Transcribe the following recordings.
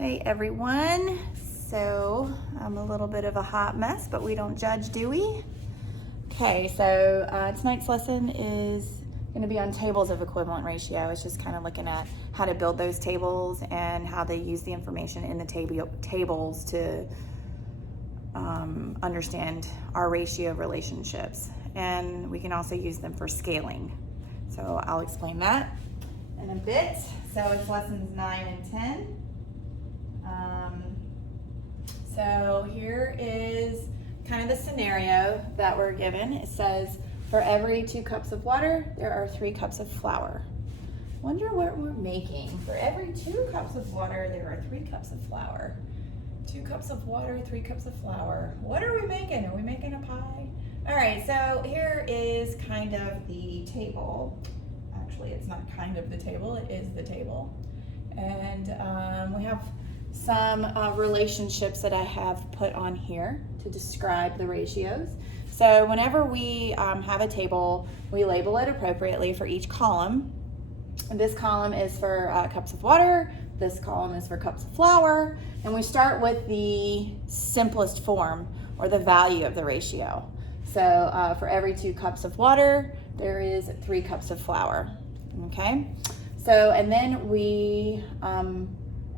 Hey everyone, so I'm a little bit of a hot mess, but we don't judge, do we? Okay, so tonight's lesson is going to be on tables of equivalent ratio. It's just kind of looking at how to build those tables and how they use the information in the tables to understand our ratio relationships. And we can also use them for scaling. So I'll explain that in a bit. So it's lessons 9 and 10. So here is kind of the scenario that we're given. It says, for every 2 cups of water, there are 3 cups of flour. Wonder what we're making. For every 2 cups of water, there are 3 cups of flour. 2 cups of water, 3 cups of flour. What are we making? Are we making a pie? All right, so here is kind of the table. Actually, it's not kind of the table, it is the table. And we have some relationships that I have put on here to describe the ratios. So whenever we have a table, we label it appropriately for each column. And this column is for cups of water, this column is for cups of flour, and we start with the simplest form, or the value of the ratio. So for every 2 cups of water, there is 3 cups of flour, okay? So, and then we,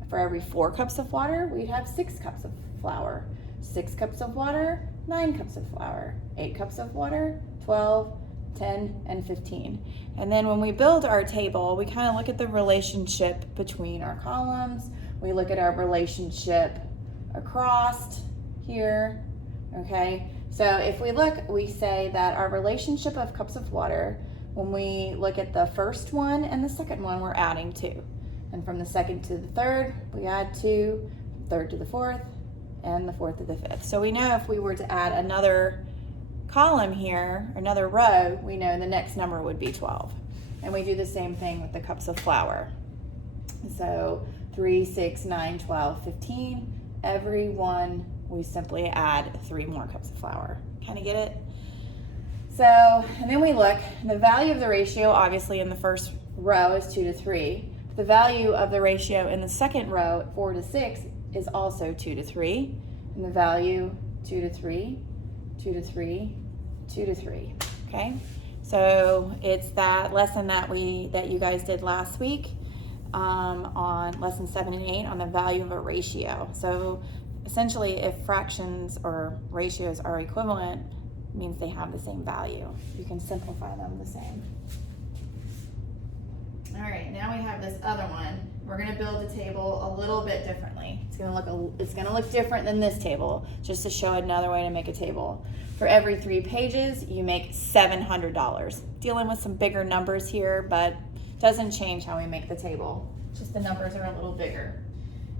for every 4 cups of water, we'd have 6 cups of flour. 6 cups of water, 9 cups of flour. 8 cups of water, 12, 10, and 15. And then when we build our table, we kind of look at the relationship between our columns. We look at our relationship across here, okay? So if we look, we say that our relationship of cups of water, when we look at the first one and the second one, we're adding 2. And from the second to the third, we add 2, third to the fourth, and the fourth to the fifth. So we know if we were to add another column here, another row, we know the next number would be 12. And we do the same thing with the cups of flour. So 3, 6, 9, 12, 15. Every one, we simply add 3 more cups of flour. Kind of get it? So, and then we look, the value of the ratio, obviously in the first row is 2 to 3. The value of the ratio in the second row, 4 to 6, is also 2 to 3. And the value, 2 to 3, 2 to 3, 2 to 3, okay? So it's that lesson that you guys did last week on lesson 7 and 8 on the value of a ratio. So essentially, if fractions or ratios are equivalent, it means they have the same value. You can simplify them the same. All right, now we have this other one. We're gonna build a table a little bit differently. It's gonna look different than this table, just to show another way to make a table. For every 3 pages, you make $700. Dealing with some bigger numbers here, but doesn't change how we make the table. Just the numbers are a little bigger.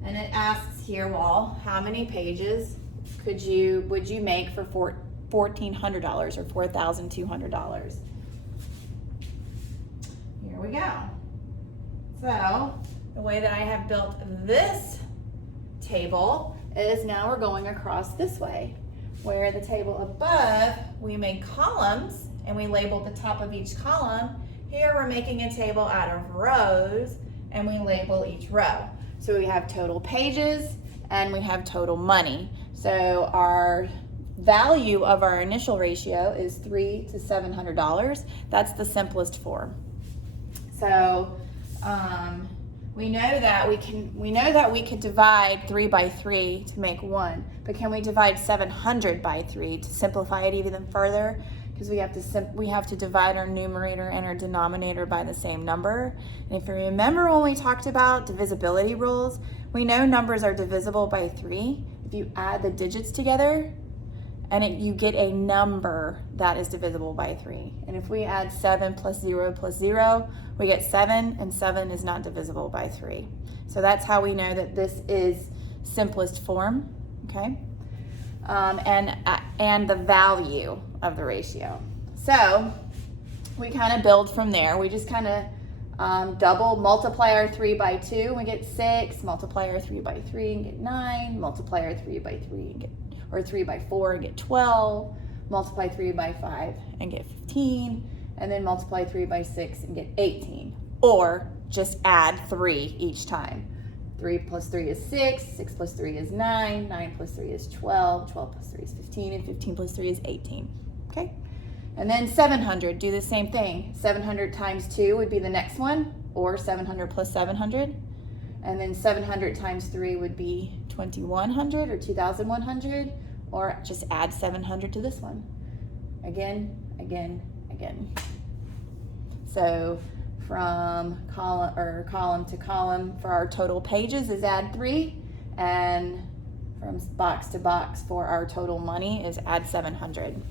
And it asks here, well, how many pages would you make for $1,400 or $4,200? Here we go. So the way that I have built this table is now we're going across this way, where the table above, we made columns and we labeled the top of each column. Here we're making a table out of rows and we label each row. So we have total pages and we have total money. So our value of our initial ratio is $300 to $700. That's the simplest form. So we know that we could divide 3 by 3 to make 1, but can we divide 700 by 3 to simplify it even further? Because we have to divide our numerator and our denominator by the same number. And if you remember when we talked about divisibility rules, we know numbers are divisible by 3 if you add the digits together, and you get a number that is divisible by 3. And if we add 7 plus 0 plus 0, we get 7, and 7 is not divisible by 3. So that's how we know that this is simplest form, okay? And the value of the ratio. So we kind of build from there. We just kind of double, multiply our 3 by 2, and we get 6, multiply our 3 by 3 and get 9, multiply our 3 by 3 and get, or 3 by 4 and get 12, multiply 3 by 5 and get 15, and then multiply 3 by 6 and get 18. Or just add 3 each time. 3 plus 3 is 6, 6 plus 3 is 9, 9 plus 3 is 12, 12 plus 3 is 15, and 15 plus 3 is 18, okay? And then 700, do the same thing. 700 times 2 would be the next one, or 700 plus 700. And then 700 times 3 would be 2100 or 2100, or just add 700 to this one. Again, again, again. So from column to column for our total pages is add 3, and from box to box for our total money is add 700.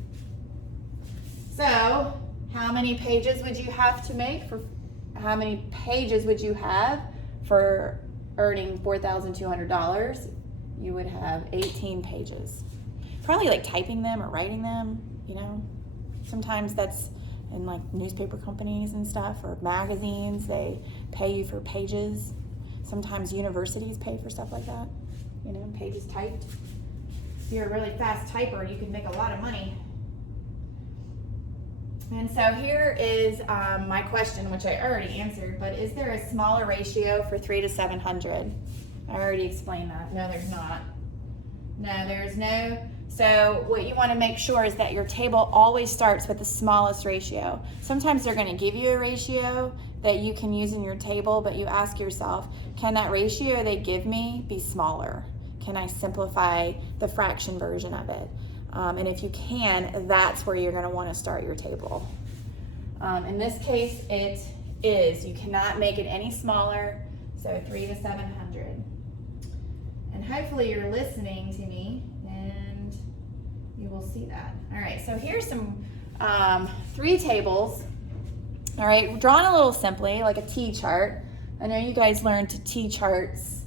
So how many pages would you have to make for, how many pages would you have for earning $4,200? You would have 18 pages. Probably like typing them or writing them, you know. Sometimes that's in like newspaper companies and stuff, or magazines, they pay you for pages. Sometimes universities pay for stuff like that, you know, pages typed. If you're a really fast typer, you can make a lot of money. And so here is my question, which I already answered, but is there a smaller ratio for 3 to 700? I already explained that. No, there's not. No, there's no. So what you want to make sure is that your table always starts with the smallest ratio. Sometimes they're going to give you a ratio that you can use in your table, but you ask yourself, can that ratio they give me be smaller? Can I simplify the fraction version of it? And if you can, that's where you're going to want to start your table. In this case, it is. You cannot make it any smaller, so 3 to 700. And hopefully you're listening to me, and you will see that. All right, so here's some 3 tables. All right, drawn a little simply, like a T-chart. I know you guys learned T-charts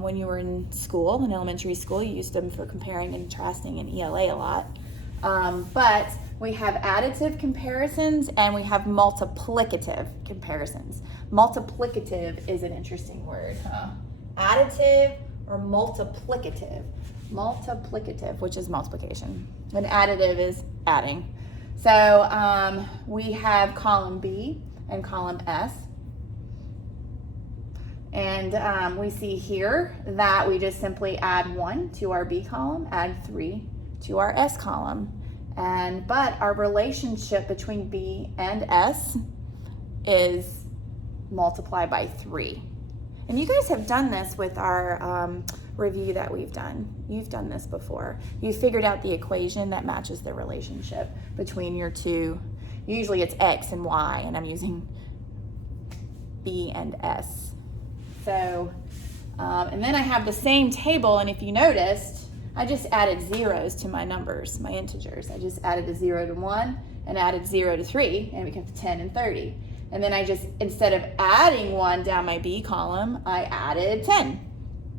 when you were in school, in elementary school. You used them for comparing and contrasting in ELA a lot. But we have additive comparisons and we have multiplicative comparisons. Multiplicative is an interesting word, huh? Additive or multiplicative. Multiplicative, which is multiplication, and additive is adding. So we have column B and column S. And we see here that we just simply add 1 to our B column, add 3 to our S column. But our relationship between B and S is multiply by 3. And you guys have done this with our review that we've done. You've done this before. You figured out the equation that matches the relationship between your two. Usually it's X and Y, and I'm using B and S. So, and then I have the same table, and if you noticed, I just added zeros to my numbers, my integers. I just added a 0 to 1 and added 0 to 3, and it becomes 10 and 30. And then I just, instead of adding 1 down my B column, I added 10.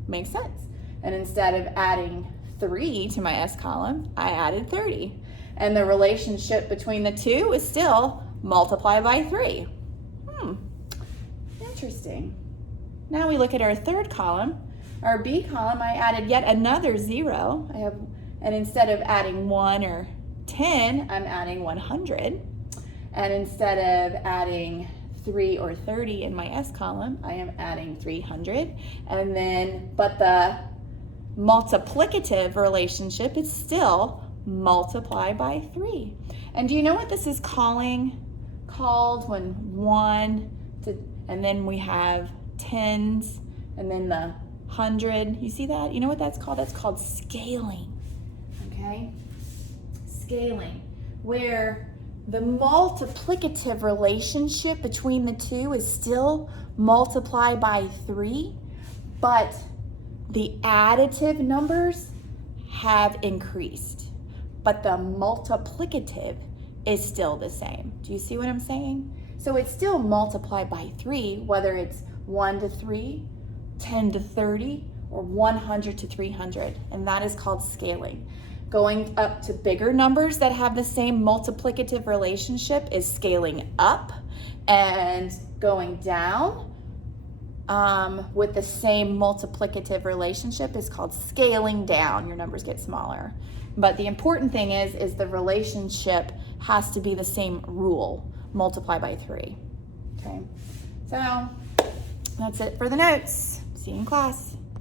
Makes sense. And instead of adding 3 to my S column, I added 30. And the relationship between the two is still multiply by 3. Interesting. Now we look at our third column. Our B column, I added yet another 0. And instead of adding 1 or 10, I'm adding 100. And instead of adding 3 or 30 in my S column, I am adding 300. And then, but the multiplicative relationship is still multiply by 3. And do you know what this is called when 1 to, and then we have tens, and then the 100. You see that? You know what that's called? That's called scaling. Okay? Scaling, where the multiplicative relationship between the two is still multiply by 3, but the additive numbers have increased, but the multiplicative is still the same. Do you see what I'm saying? So it's still multiply by 3, whether it's 1 to 3, 10 to 30, or 100 to 300, and that is called scaling. Going up to bigger numbers that have the same multiplicative relationship is scaling up, and going down with the same multiplicative relationship is called scaling down. Your numbers get smaller. But the important thing is the relationship has to be the same rule, multiply by 3. Okay, so that's it for the notes. See you in class.